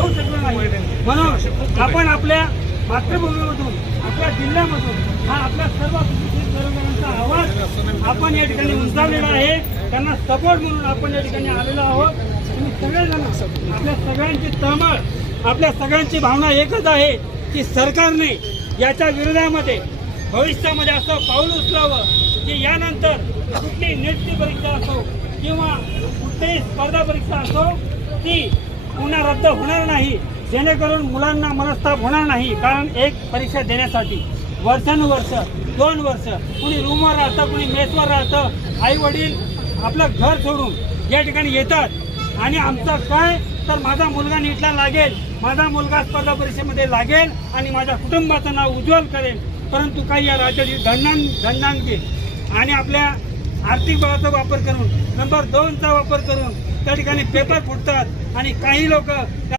पाहू शकलो नाही। म्हणून आपण आपल्या मातृभूमीमधून, आपल्या जिल्ह्यामधून हा आपल्या सर्व सुशिक्षित बेरोजगारांचा आवाज आपण या ठिकाणी उंचावलेला आहे। त्यांना सपोर्ट म्हणून आपण या ठिकाणी आलेलो आहोत। तुम्ही सगळेजण, आपल्या सगळ्यांची तळमळ, आपल्या सगळ्यांची भावना एकच आहे की सरकारने याच्या विरोधामध्ये भविष्यामध्ये असं पाऊल उचलावं की यानंतर कुठली नेटची परीक्षा असो किंवा कुठलीही स्पर्धा परीक्षा असो ती पुन्हा रद्द होणार नाही, जेणेकरून मुलांना मनस्ताप होणार नाही। कारण एक परीक्षा देण्यासाठी वर्षानुवर्ष, 2 वर्ष कुणी रूमवर राहतं, कुणी मेसवर राहतं, आई वडील आपलं घर सोडून या ठिकाणी येतात आणि आमचं काय तर माझा मुलगा नीटला लागेल, माझा मुलगा स्पर्धा परीक्षेमध्ये लागेल आणि माझ्या कुटुंबाचं नाव उज्ज्वल करेल। परंतु काही या राज्याची गणनांकी आणि आपल्या आर्थिक बळाचा वापर करून, नंबर 2चा वापर करून त्या ठिकाणी पेपर फुटतात आणि काही लोक